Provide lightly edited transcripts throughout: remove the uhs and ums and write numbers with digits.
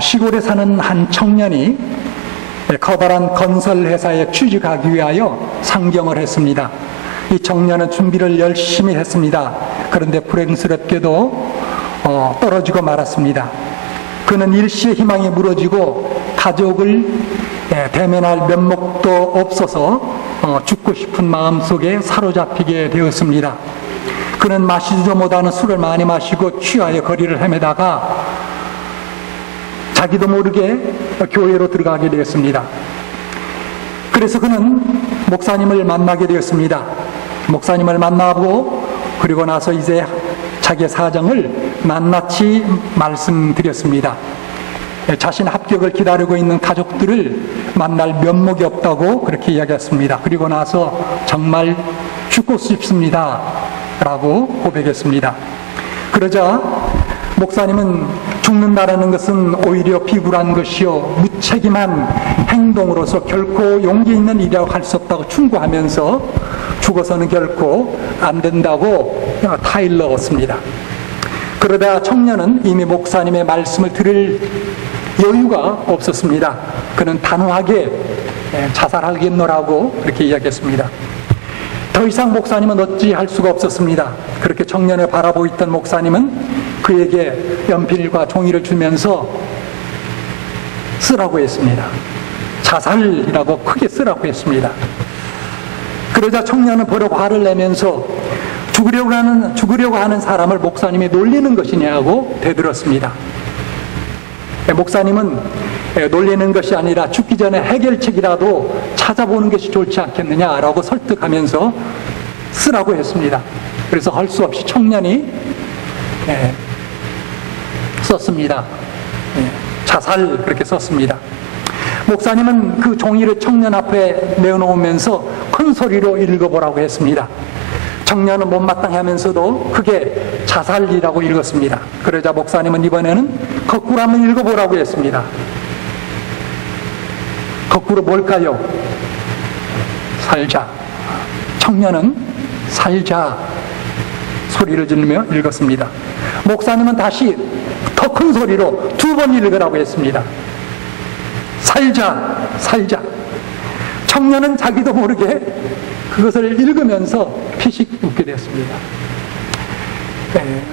시골에 사는 한 청년이 커다란 건설회사에 취직하기 위하여 상경을 했습니다. 이 청년은 준비를 열심히 했습니다. 그런데 불행스럽게도 떨어지고 말았습니다. 그는 일시의 희망이 무너지고 가족을 대면할 면목도 없어서 죽고 싶은 마음속에 사로잡히게 되었습니다. 그는 마시지도 못하는 술을 많이 마시고 취하여 거리를 헤매다가 자기도 모르게 교회로 들어가게 되었습니다. 그래서 그는 목사님을 만나게 되었습니다. 목사님을 만나고 그리고 나서 이제 자기의 사정을 낱낱이 말씀드렸습니다. 자신 합격을 기다리고 있는 가족들을 만날 면목이 없다고 그렇게 이야기했습니다. 그리고 나서 정말 죽고 싶습니다 라고 고백했습니다. 그러자 목사님은 죽는다라는 것은 오히려 비굴한 것이요 무책임한 행동으로서 결코 용기 있는 일이라고 할 수 없다고 충고하면서 죽어서는 결코 안 된다고 타일러었습니다. 그러다 청년은 이미 목사님의 말씀을 들을 여유가 없었습니다. 그는 단호하게 자살하겠노라고 그렇게 이야기했습니다. 더 이상 목사님은 어찌할 수가 없었습니다. 그렇게 청년을 바라보고 있던 목사님은 그에게 연필과 종이를 주면서 쓰라고 했습니다. 자살이라고 크게 쓰라고 했습니다. 그러자 청년은 버럭 화를 내면서 죽으려고 하는 사람을 목사님이 놀리는 것이냐고 되들었습니다. 목사님은 놀리는 것이 아니라 죽기 전에 해결책이라도 찾아보는 것이 좋지 않겠느냐라고 설득하면서 쓰라고 했습니다. 그래서 할 수 없이 청년이 썼습니다. 자살 그렇게 썼습니다. 목사님은 그 종이를 청년 앞에 내어놓으면서 큰 소리로 읽어보라고 했습니다. 청년은 못마땅해 하면서도 크게 자살이라고 읽었습니다. 그러자 목사님은 이번에는 거꾸로 한번 읽어보라고 했습니다. 거꾸로 뭘까요? 살자. 청년은 살자 소리를 지르며 읽었습니다. 목사님은 다시 더 큰 소리로 2번 읽으라고 했습니다. 살자, 살자. 청년은 자기도 모르게 그것을 읽으면서 피식 웃게 되었습니다.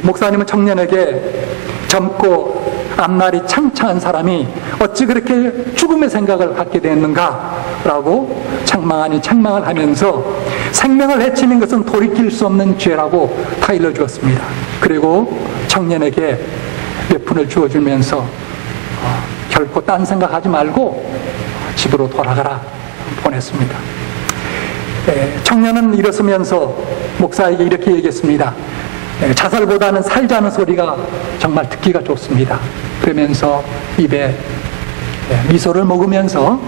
목사님은 청년에게 젊고 앞날이 창창한 사람이 어찌 그렇게 죽음의 생각을 갖게 됐는가 라고 책망 책망을 하면서 생명을 해치는 것은 돌이킬 수 없는 죄라고 타일러 주었습니다. 그리고 청년에게 몇 푼을 주어주면서 결코 딴 생각하지 말고 집으로 돌아가라 보냈습니다. 청년은 일어서면서 목사에게 이렇게 얘기했습니다. 자살보다는 살자는 소리가 정말 듣기가 좋습니다. 그러면서 입에 미소를 먹으면서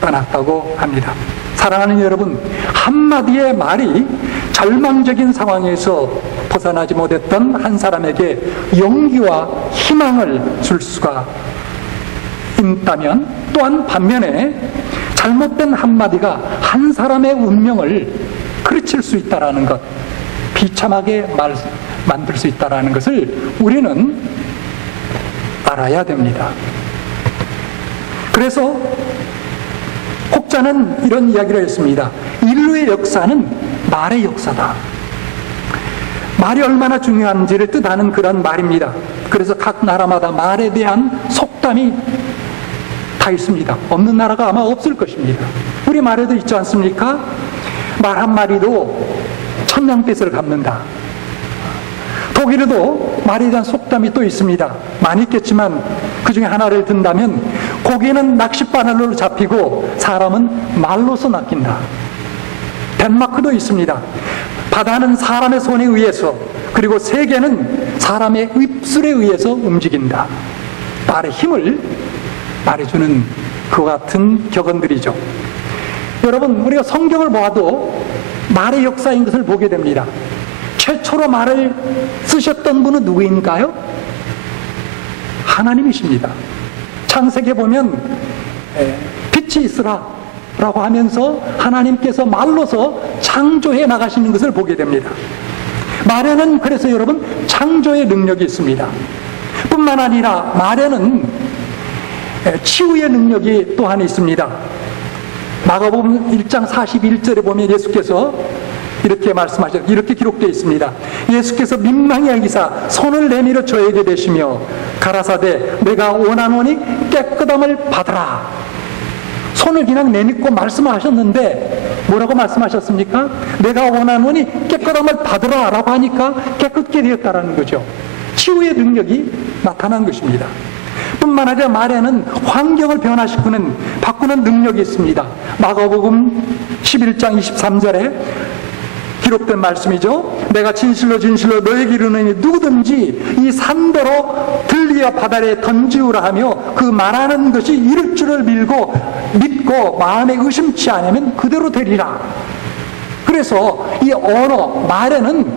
떠났다고 합니다. 사랑하는 여러분, 한마디의 말이 절망적인 상황에서 벗어나지 못했던 한 사람에게 용기와 희망을 줄 수가 있다면, 또한 반면에 잘못된 한마디가 한 사람의 운명을 그르칠 수 있다는 것, 비참하게 만들 수 있다는 것을 우리는 알아야 됩니다. 그래서 혹자는 이런 이야기를 했습니다. 인류의 역사는 말의 역사다. 말이 얼마나 중요한지를 뜻하는 그런 말입니다. 그래서 각 나라마다 말에 대한 속담이 다 있습니다. 없는 나라가 아마 없을 것입니다. 우리 말에도 있지 않습니까? 말 한마디로 천냥빚을 갚는다. 독일에도 말에 대한 속담이 또 있습니다. 많이 있겠지만 그 중에 하나를 든다면 고기는 낚싯바늘로 잡히고 사람은 말로서 낚인다. 덴마크도 있습니다. 바다는 사람의 손에 의해서, 그리고 세계는 사람의 입술에 의해서 움직인다. 말의 힘을 말해주는 그와 같은 격언들이죠. 여러분, 우리가 성경을 보아도 말의 역사인 것을 보게 됩니다. 최초로 말을 쓰셨던 분은 누구인가요? 하나님이십니다. 창세기에 보면 빛이 있으라 라고 하면서 하나님께서 말로서 창조해 나가시는 것을 보게 됩니다. 말에는 그래서 여러분 창조의 능력이 있습니다. 뿐만 아니라 말에는 치유의 능력이 또한 있습니다. 마가복음 1장 41절에 보면 예수께서 이렇게 말씀하셨, 이렇게 기록되어 있습니다. 예수께서 민망히 여기사 손을 내밀어 저에게 대시며 가라사대 내가 원하노니 깨끗함을 받으라. 손을 그냥 내밀고 말씀하셨는데 뭐라고 말씀하셨습니까? 내가 원하노니 깨끗함을 받으라 라고 하니까 깨끗게 되었다라는 거죠. 치유의 능력이 나타난 것입니다. 뿐만 아니라 말에는 환경을 변화시키는 바꾸는 능력이 있습니다. 마가복음 11장 23절에 기록된 말씀이죠. 내가 진실로 진실로 너에게 이르노니 누구든지 이 산더러 들리어 바다에 던지우라 하며 그 말하는 것이 이룰 줄을 믿고 마음에 의심치 않으면 그대로 되리라. 그래서 이 언어, 말에는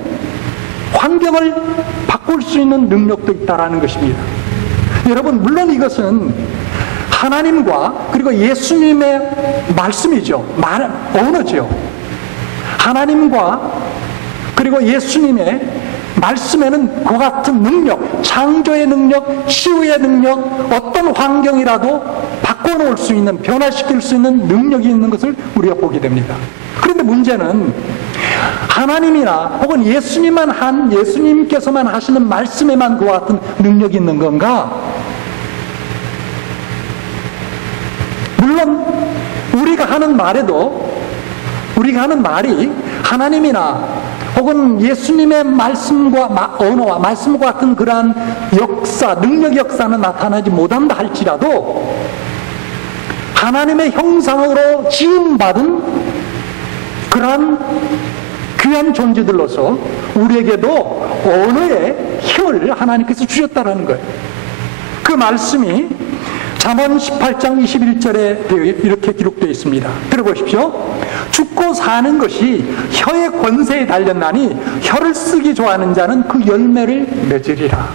환경을 바꿀 수 있는 능력도 있다는 것입니다. 여러분, 물론 이것은 하나님과 그리고 예수님의 말씀이죠. 언어죠. 하나님과 그리고 예수님의 말씀에는 그 같은 능력, 창조의 능력, 치유의 능력, 어떤 환경이라도 바꿔놓을 수 있는, 변화시킬 수 있는 능력이 있는 것을 우리가 보게 됩니다. 그런데 문제는 하나님이나 혹은 예수님께서만 하시는 말씀에만 그와 같은 능력이 있는 건가? 물론 우리가 하는 말이 하나님이나 혹은 예수님의 말씀과 언어와 말씀과 같은 그러한 역사, 능력 역사는 나타나지 못한다 할지라도 하나님의 형상으로 지음받은 그러한 귀한 존재들로서 우리에게도 언어의 힘을 하나님께서 주셨다는 거예요. 그 말씀이 잠언 18장 21절에 이렇게 기록되어 있습니다. 들어보십시오. 죽고 사는 것이 혀의 권세에 달렸나니 혀를 쓰기 좋아하는 자는 그 열매를 맺으리라.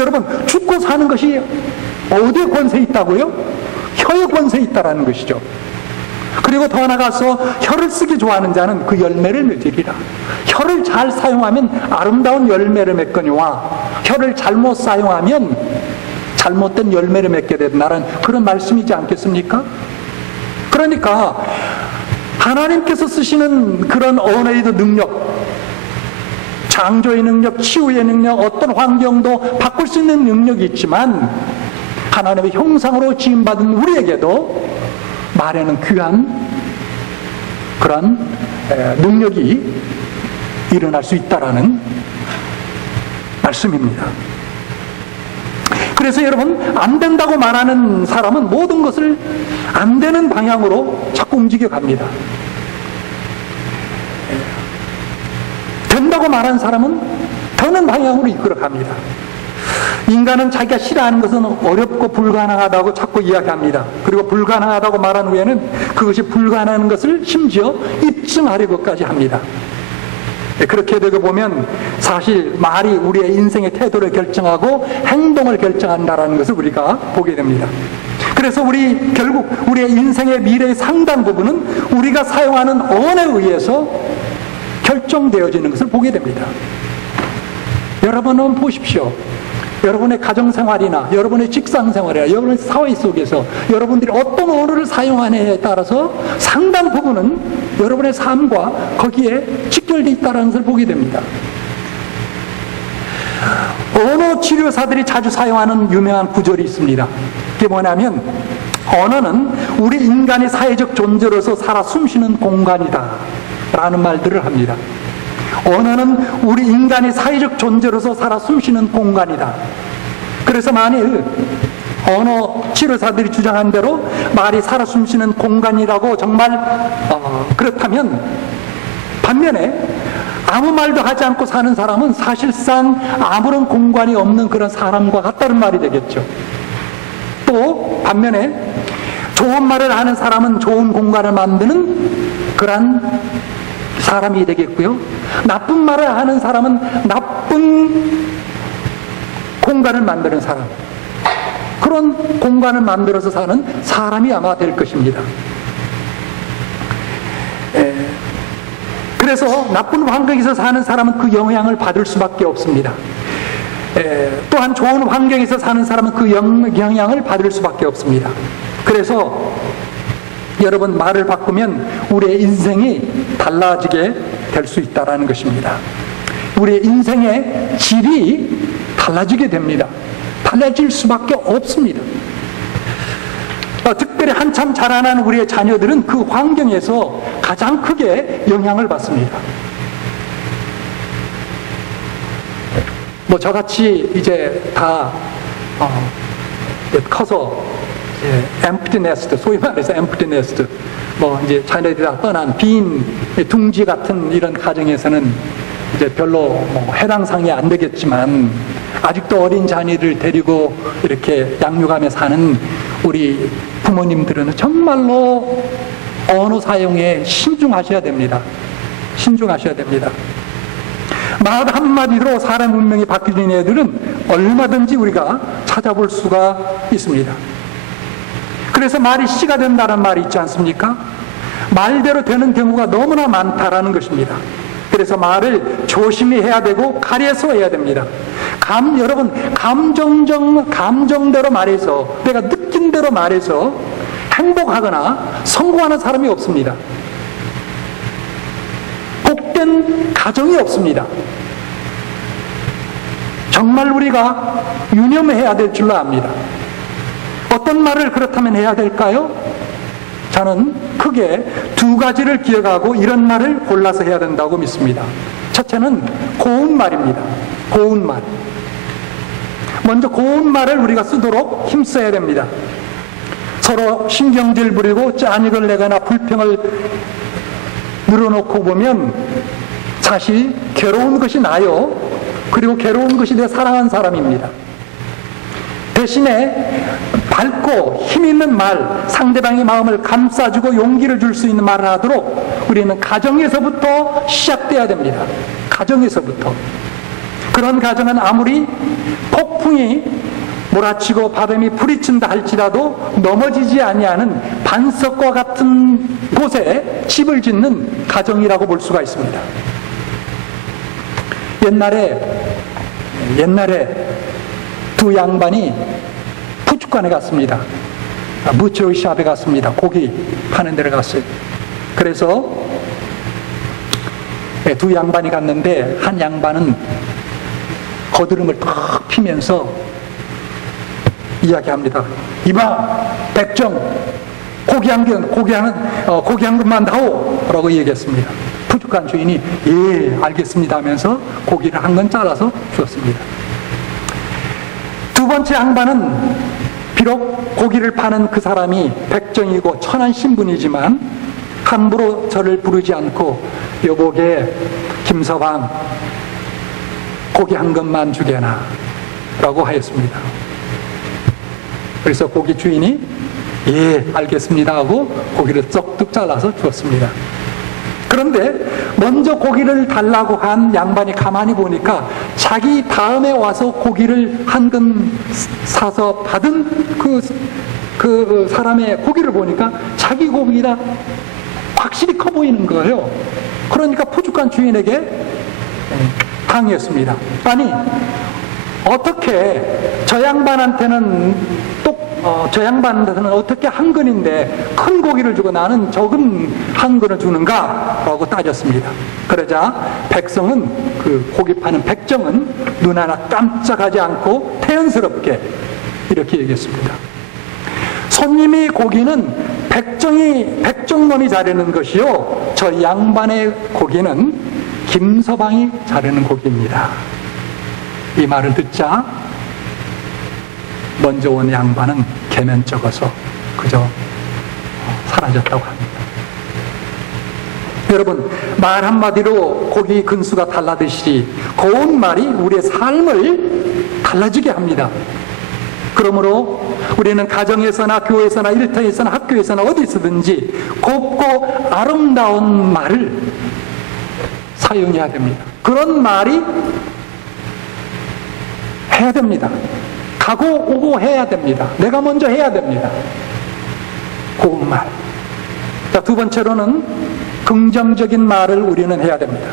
여러분, 죽고 사는 것이 어디에 권세 있다고요? 혀의 권세 있다라는 것이죠. 그리고 더 나아가서 혀를 쓰기 좋아하는 자는 그 열매를 맺으리라. 혀를 잘 사용하면 아름다운 열매를 맺거니와 혀를 잘못 사용하면 잘못된 열매를 맺게 된다는 그런 말씀이지 않겠습니까? 그러니까 하나님께서 쓰시는 그런 언어의 능력, 창조의 능력, 치유의 능력, 어떤 환경도 바꿀 수 있는 능력이 있지만 하나님의 형상으로 지음받은 우리에게도 말에는 귀한 그런 능력이 일어날 수 있다라는 말씀입니다. 그래서 여러분, 안 된다고 말하는 사람은 모든 것을 안 되는 방향으로 자꾸 움직여 갑니다. 된다고 말하는 사람은 되는 방향으로 이끌어 갑니다. 인간은 자기가 싫어하는 것은 어렵고 불가능하다고 자꾸 이야기합니다. 그리고 불가능하다고 말한 후에는 그것이 불가능한 것을 심지어 입증하려고까지 합니다. 그렇게 되고 보면 사실 말이 우리의 인생의 태도를 결정하고 행동을 결정한다는 것을 우리가 보게 됩니다. 그래서 결국 우리의 인생의 미래의 상당 부분은 우리가 사용하는 언어에 의해서 결정되어지는 것을 보게 됩니다. 여러분은 보십시오. 여러분의 가정생활이나 여러분의 직장생활이나 여러분의 사회 속에서 여러분들이 어떤 언어를 사용하느냐에 따라서 상당 부분은 여러분의 삶과 거기에 직결되어 있다는 것을 보게 됩니다. 언어 치료사들이 자주 사용하는 유명한 구절이 있습니다. 그게 뭐냐면 언어는 우리 인간의 사회적 존재로서 살아 숨쉬는 공간이다 라는 말들을 합니다. 언어는 우리 인간의 사회적 존재로서 살아 숨쉬는 공간이다. 그래서 만일 언어 치료사들이 주장한 대로 말이 살아 숨쉬는 공간이라고 정말 그렇다면 반면에 아무 말도 하지 않고 사는 사람은 사실상 아무런 공간이 없는 그런 사람과 같다는 말이 되겠죠. 또 반면에 좋은 말을 하는 사람은 좋은 공간을 만드는 그런 사람이 되겠고요. 나쁜 말을 하는 사람은 나쁜 공간을 만드는 사람, 그런 공간을 만들어서 사는 사람이 아마 될 것입니다. 그래서 나쁜 환경에서 사는 사람은 그 영향을 받을 수밖에 없습니다. 또한 좋은 환경에서 사는 사람은 그 영향을 받을 수밖에 없습니다. 그래서 여러분, 말을 바꾸면 우리의 인생이 달라지게 될 수 있다는 것입니다. 우리의 인생의 질이 달라지게 됩니다. 달라질 수밖에 없습니다. 특별히 한참 자라난 우리의 자녀들은 그 환경에서 가장 크게 영향을 받습니다. 저같이 이제 다 커서 empty nest, 소위 말해서 empty nest, 이제 자녀들이 다 떠난 빈 둥지 같은 이런 가정에서는 이제 별로 해당 상이 안 되겠지만, 아직도 어린 자녀를 데리고 이렇게 양육하며 사는 우리 부모님들은 정말로 언어 사용에 신중하셔야 됩니다. 신중하셔야 됩니다. 말 한마디로 사람 운명이 바뀌는 애들은 얼마든지 우리가 찾아볼 수가 있습니다. 그래서 말이 씨가 된다는 말이 있지 않습니까? 말대로 되는 경우가 너무나 많다라는 것입니다. 그래서 말을 조심히 해야 되고 가려서 해야 됩니다. 여러분, 감정대로 말해서, 내가 느낀 대로 말해서 행복하거나 성공하는 사람이 없습니다. 복된 가정이 없습니다. 정말 우리가 유념해야 될 줄로 압니다. 어떤 말을 그렇다면 해야 될까요? 저는 크게 두 가지를 기억하고 이런 말을 골라서 해야 된다고 믿습니다. 첫째는 고운 말입니다. 고운 말. 먼저 고운 말을 우리가 쓰도록 힘써야 됩니다. 서로 신경질 부리고 짜닉을 내거나 불평을 늘어놓고 보면 사실 괴로운 것이 나요. 그리고 괴로운 것이 내 사랑한 사람입니다. 대신에 밝고 힘있는 말, 상대방의 마음을 감싸주고 용기를 줄 수 있는 말을 하도록 우리는 가정에서부터 시작돼야 됩니다. 가정에서부터. 그런 가정은 아무리 폭풍이 몰아치고 바람이 부딪힌다 할지라도 넘어지지 아니하는 반석과 같은 곳에 집을 짓는 가정이라고 볼 수가 있습니다. 옛날에 두 양반이 푸주간에 갔습니다. 무초이샵에 갔습니다. 고기 파는 데를 갔어요. 그래서 두 양반이 갔는데 한 양반은 거드름을 탁 피면서 이야기합니다. 이봐, 백정, 고기 한 근만 다오 라고 얘기했습니다. 푸주간 주인이 예, 알겠습니다 하면서 고기를 한 근 잘라서 주었습니다. 두 번째 양반은 비록 고기를 파는 그 사람이 백정이고 천한 신분이지만 함부로 저를 부르지 않고 여보게 김서방 고기 한 근만 주게나 라고 하였습니다. 그래서 고기 주인이 예, 알겠습니다 하고 고기를 쩍뚝 잘라서 주었습니다. 그런데 먼저 고기를 달라고 한 양반이 가만히 보니까 자기 다음에 와서 고기를 한 근 사서 받은 그 사람의 고기를 보니까 자기 고기가 확실히 커 보이는 거예요. 그러니까 푸주간 주인에게 항의했습니다. 아니, 어떻게 저 양반한테는 어떻게 한 근인데 큰 고기를 주고 나는 적은 한 근을 주는가? 라고 따졌습니다. 그러자 백성은, 그 고기 파는 백정은 눈 하나 깜짝하지 않고 태연스럽게 이렇게 얘기했습니다. 손님이 고기는 백정놈이 자르는 것이요, 저 양반의 고기는 김서방이 자르는 고기입니다. 이 말을 듣자 먼저 온 양반은 개면쩍어서 그저 사라졌다고 합니다. 여러분, 말 한마디로 고기 근수가 달라듯이 고운 말이 우리의 삶을 달라지게 합니다. 그러므로 우리는 가정에서나 교회에서나 일터에서나 학교에서나 어디서든지 곱고 아름다운 말을 사용해야 됩니다. 그런 말이 해야 됩니다. 가고 오고 해야 됩니다. 내가 먼저 해야 됩니다. 고운 말. 자, 두 번째로는 긍정적인 말을 우리는 해야 됩니다.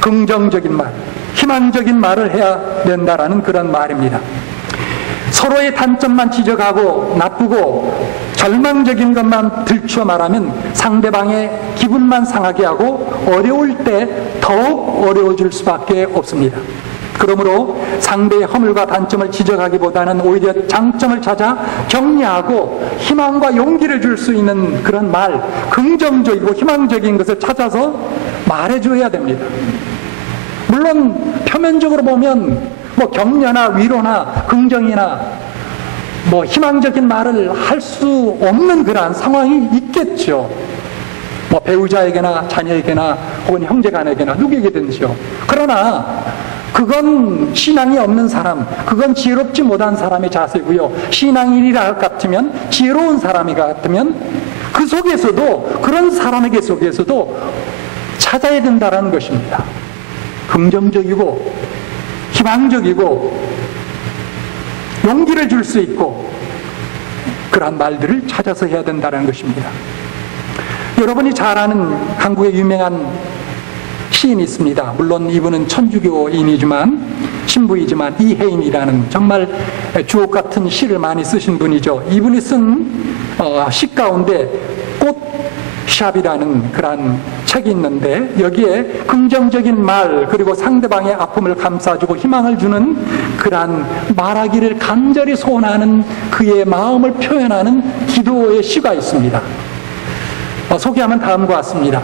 긍정적인 말. 희망적인 말을 해야 된다라는 그런 말입니다. 서로의 단점만 지적하고 나쁘고 절망적인 것만 들추어 말하면 상대방의 기분만 상하게 하고 어려울 때 더욱 어려워질 수밖에 없습니다. 그러므로 상대의 허물과 단점을 지적하기보다는 오히려 장점을 찾아 격려하고 희망과 용기를 줄 수 있는 그런 말, 긍정적이고 희망적인 것을 찾아서 말해줘야 됩니다. 물론 표면적으로 보면 뭐 격려나 위로나 긍정이나 뭐 희망적인 말을 할 수 없는 그러한 상황이 있겠죠. 뭐 배우자에게나 자녀에게나 혹은 형제간에게나 누구에게든지요. 그러나 그건 신앙이 없는 사람, 그건 지혜롭지 못한 사람의 자세고요. 신앙인이라 할 것 같으면, 지혜로운 사람이 같으면 그 속에서도, 그런 사람에게 속에서도 찾아야 된다는 것입니다. 긍정적이고 희망적이고 용기를 줄 수 있고 그러한 말들을 찾아서 해야 된다는 것입니다. 여러분이 잘 아는 한국의 유명한 시인이 있습니다. 물론 이분은 천주교인이지만 신부이지만 이혜인이라는 정말 주옥 같은 시를 많이 쓰신 분이죠. 이분이 쓴 시 가운데 꽃샵이라는 그런 책이 있는데 여기에 긍정적인 말 그리고 상대방의 아픔을 감싸주고 희망을 주는 그러한 말하기를 간절히 소원하는 그의 마음을 표현하는 기도의 시가 있습니다. 소개하면 다음과 같습니다.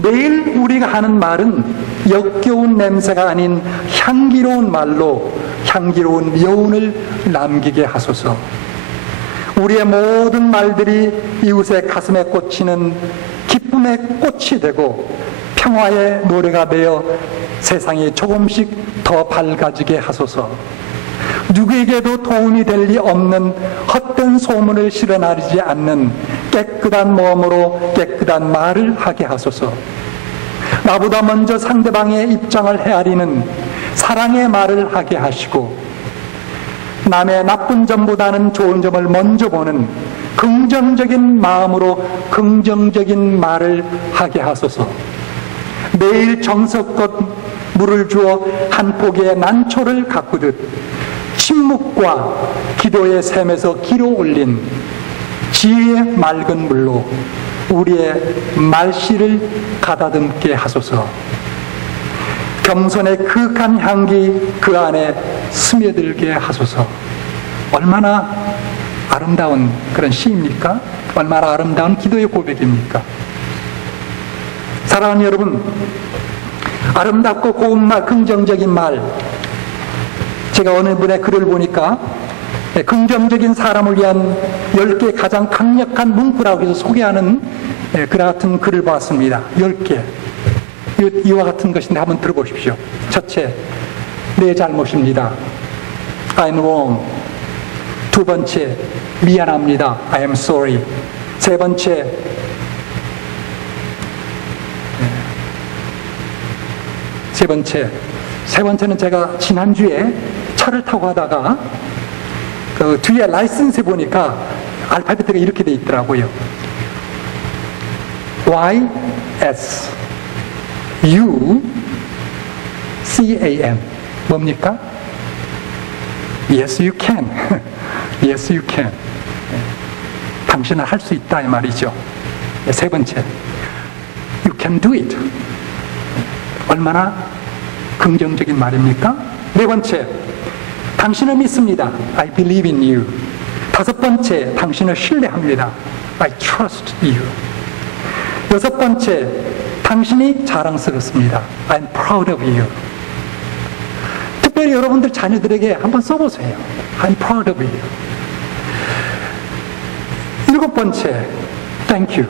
매일 우리가 하는 말은 역겨운 냄새가 아닌 향기로운 말로 향기로운 여운을 남기게 하소서. 우리의 모든 말들이 이웃의 가슴에 꽂히는 기쁨의 꽃이 되고 평화의 노래가 되어 세상이 조금씩 더 밝아지게 하소서. 누구에게도 도움이 될 리 없는 헛된 소문을 실어나르지 않는 깨끗한 마음으로 깨끗한 말을 하게 하소서. 나보다 먼저 상대방의 입장을 헤아리는 사랑의 말을 하게 하시고 남의 나쁜 점보다는 좋은 점을 먼저 보는 긍정적인 마음으로 긍정적인 말을 하게 하소서. 매일 정성껏 물을 주어 한 포기의 난초를 가꾸듯 침묵과 기도의 샘에서 길어 올린 지혜의 맑은 물로 우리의 말씨를 가다듬게 하소서. 겸손의 그윽한 향기 그 안에 스며들게 하소서. 얼마나 아름다운 그런 시입니까? 얼마나 아름다운 기도의 고백입니까? 사랑하는 여러분, 아름답고 고운 말, 긍정적인 말, 제가 어느 분의 글을 보니까 긍정적인 사람을 위한 10개 가장 강력한 문구라고 해서 소개하는 그 같은 글을 봤습니다. 10개. 이와 같은 것인데 한번 들어보십시오. 첫째, 내 잘못입니다. I'm wrong. 두 번째, 미안합니다. I am sorry. 세 번째, 세 번째는 제가 지난주에 차를 타고 가다가 그 뒤에 라이센스에 보니까 알파벳가 이렇게 돼 있더라고요. Y, S, U, C, A, M. 뭡니까? Yes, you can. Yes, you can. 당신은 할 수 있다 이 말이죠. 세 번째, You can do it. 얼마나 긍정적인 말입니까? 네 번째, 당신을 믿습니다. I believe in you. 다섯 번째, 당신을 신뢰합니다. I trust you. 여섯 번째, 당신이 자랑스럽습니다. I'm proud of you. 특별히 여러분들 자녀들에게 한번 써보세요. I'm proud of you. 일곱 번째, thank you.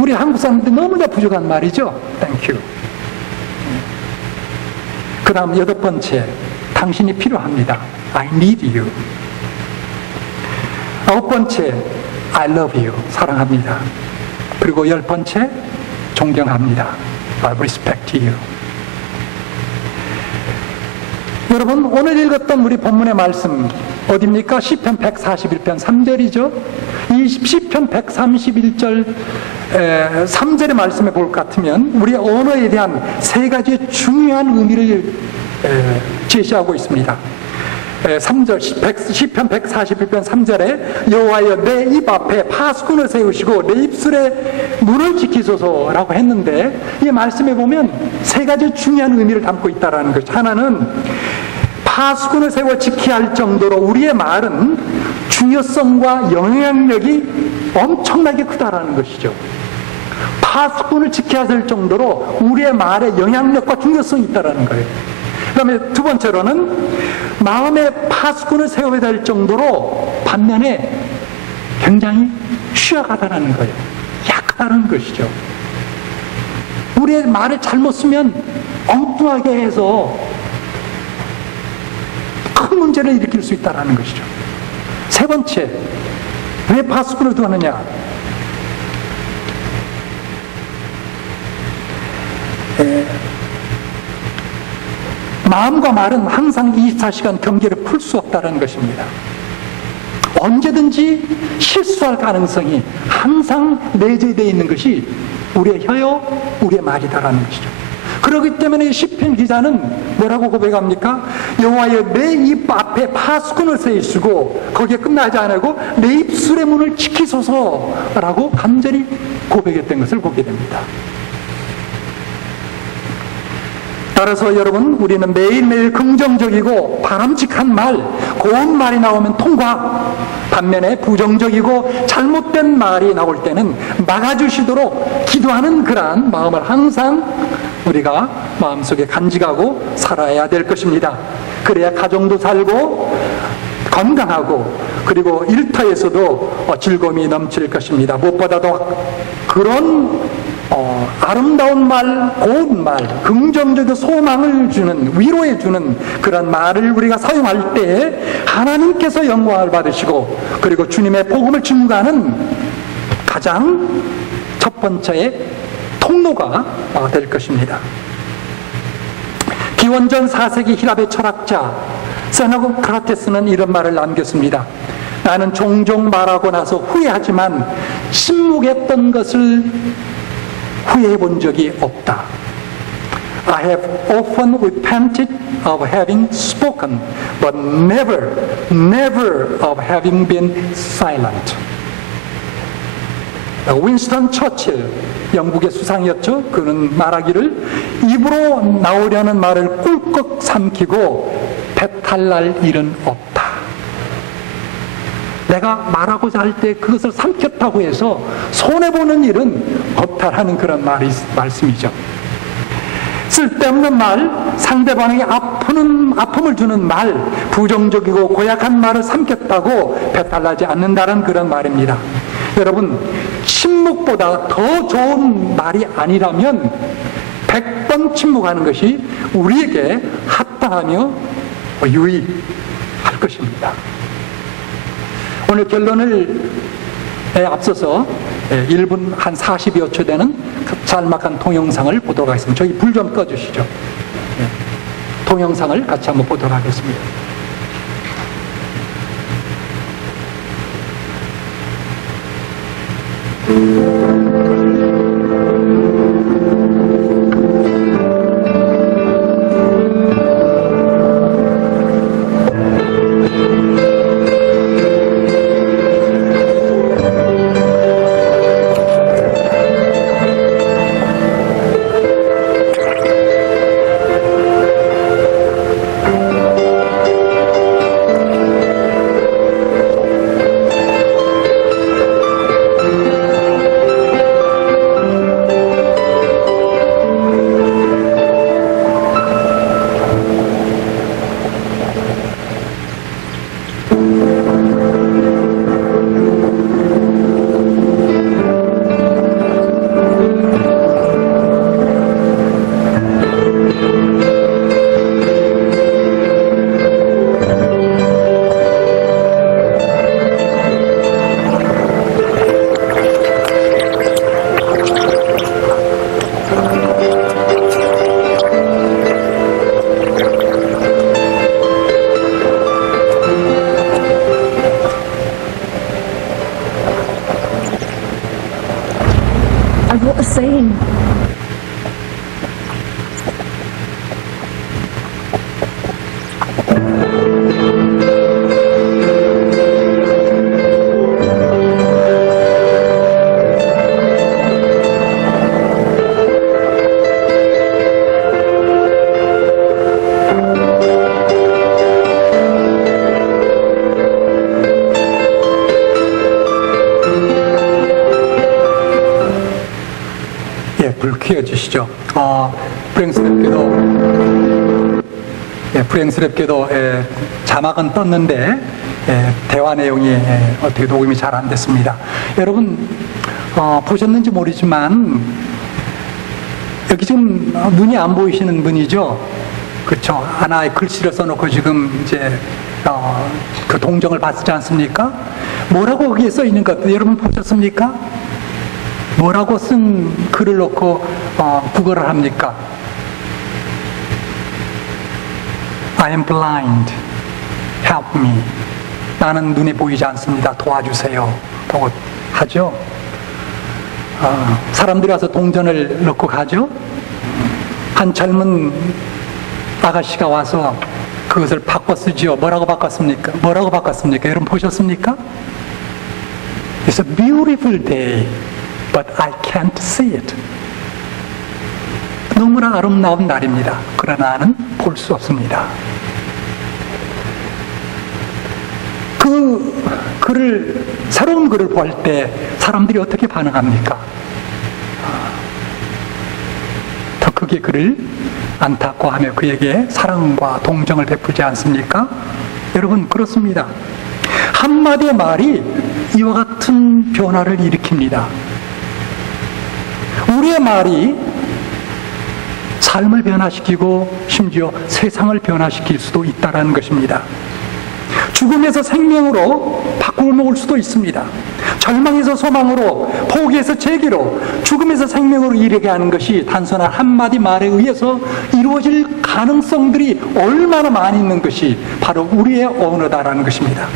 우리 한국 사람들 너무나 부족한 말이죠. Thank you. 그 다음 여덟 번째, 당신이 필요합니다. I need you. 아홉 번째, I love you. 사랑합니다. 그리고 열 번째, 존경합니다. I respect you. 여러분, 오늘 읽었던 우리 본문의 말씀 어딥니까? 시편 141편 3절이죠. 이 시편 131절 3절의 말씀에 볼 것 같으면 우리 언어에 대한 세 가지의 중요한 의미를 제시하고 있습니다. 3절 시편 141편 3절에 여호와여 내 입 앞에 파수꾼을 세우시고 내 입술에 문을 지키소서라고 했는데 이 말씀에 보면 세 가지 중요한 의미를 담고 있다는 것이, 하나는 파수꾼을 세워 지켜야 할 정도로 우리의 말은 중요성과 영향력이 엄청나게 크다라는 것이죠. 파수꾼을 지켜야 될 정도로 우리의 말에 영향력과 중요성이 있다라는 거예요. 그 다음에 두 번째로는 마음의 파수꾼을 세워야 될 정도로 반면에 굉장히 취약하다는 거예요. 약하다는 것이죠. 우리의 말을 잘못 쓰면 엉뚱하게 해서 큰 문제를 일으킬 수 있다는 것이죠. 세 번째, 왜 파수꾼을 두느냐? 마음과 말은 항상 24시간 경계를 풀 수 없다는 것입니다. 언제든지 실수할 가능성이 항상 내재되어 있는 것이 우리의 혀요, 우리의 말이다라는 것이죠. 그렇기 때문에 시편 기자는 뭐라고 고백합니까? 여호와여 내 입 앞에 파수꾼을 세우시고 거기에 끝나지 않고 내 입술의 문을 지키소서라고 간절히 고백했던 것을 보게 됩니다. 따라서 여러분, 우리는 매일매일 긍정적이고 바람직한 말, 고운 말이 나오면 통과, 반면에 부정적이고 잘못된 말이 나올 때는 막아주시도록 기도하는 그러한 마음을 항상 우리가 마음속에 간직하고 살아야 될 것입니다. 그래야 가정도 살고 건강하고 그리고 일터에서도 즐거움이 넘칠 것입니다. 무엇보다도 그런 아름다운 말, 고운 말, 긍정적인 소망을 주는, 위로해 주는 그런 말을 우리가 사용할 때에 하나님께서 영광을 받으시고 그리고 주님의 복음을 증거하는 가장 첫 번째의 통로가 될 것입니다. 기원전 4세기 히랍의 철학자 세노크라테스는 이런 말을 남겼습니다. 나는 종종 말하고 나서 후회하지만 침묵했던 것을 후회해 본 적이 없다. I have often repented of having spoken, but never of having been silent. 윈스턴 처칠, 영국의 수상이었죠. 그는 말하기를 입으로 나오려는 말을 꿀꺽 삼키고 배탈날 일은 없다. 내가 말하고자 할 때 그것을 삼켰다고 해서 손해보는 일은 없다라는 그런 말씀이죠. 쓸데없는 말, 상대방에게 아픔을 주는 말, 부정적이고 고약한 말을 삼켰다고 배탈나지 않는다는 그런 말입니다. 여러분, 침묵보다 더 좋은 말이 아니라면 100번 침묵하는 것이 우리에게 합당하며 유의할 것입니다. 오늘 결론을 앞서서 1분 한 40여 초 되는 짤막한 동영상을 보도록 하겠습니다. 저희 불 좀 꺼주시죠. 동영상을 같이 한번 보도록 하겠습니다. 주시죠. 불행스럽게도 자막은 떴는데 대화 내용이 어떻게 녹음이 잘 안 됐습니다. 여러분 보셨는지 모르지만 여기 지금 눈이 안 보이시는 분이죠. 그렇죠. 하나의 글씨를 써놓고 지금 이제 그 동정을 받지 않습니까? 뭐라고 거기에 써 있는 것 여러분 보셨습니까? 뭐라고 쓴 글을 놓고 구걸을 합니까? I am blind. Help me. 나는 눈이 보이지 않습니다. 도와주세요. 라고 하죠. 사람들이 와서 동전을 넣고 가죠. 한 젊은 아가씨가 와서 그것을 바꿔 쓰죠. 뭐라고 바꿨습니까? 여러분 보셨습니까? It's a beautiful day, but I can't see it. 너무나 아름다운 날입니다. 그러나 나는 볼 수 없습니다. 그 글을, 새로운 글을 볼 때 사람들이 어떻게 반응합니까? 더 크게 그를 안타까워하며 그에게 사랑과 동정을 베푸지 않습니까? 여러분 그렇습니다. 한마디의 말이 이와 같은 변화를 일으킵니다. 우리의 말이 삶을 변화시키고 심지어 세상을 변화시킬 수도 있다는 것입니다. 죽음에서 생명으로 바꾸어 놓을 수도 있습니다. 절망에서 소망으로, 포기에서 재기로, 죽음에서 생명으로 이르게 하는 것이 단순한 한마디 말에 의해서 이루어질 가능성들이 얼마나 많이 있는 것이 바로 우리의 언어다라는 것입니다.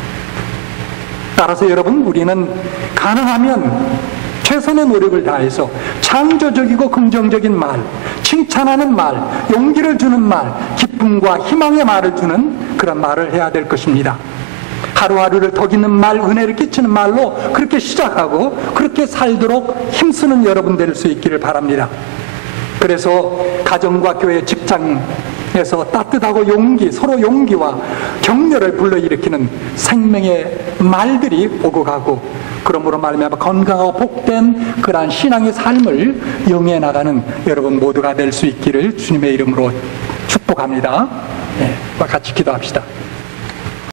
따라서 여러분, 우리는 가능하면 최선의 노력을 다해서 창조적이고 긍정적인 말, 칭찬하는 말, 용기를 주는 말, 기쁨과 희망의 말을 주는 그런 말을 해야 될 것입니다. 하루하루를 덕이는 말, 은혜를 끼치는 말로 그렇게 시작하고 그렇게 살도록 힘쓰는 여러분 될 수 있기를 바랍니다. 그래서 가정과 교회, 직장에서 따뜻하고 용기, 서로 용기와 격려를 불러일으키는 생명의 말들이 오고 가고, 그러므로 말미암아 건강하고 복된 그러한 신앙의 삶을 영위해 나가는 여러분 모두가 될 수 있기를 주님의 이름으로 축복합니다. 같이 기도합시다.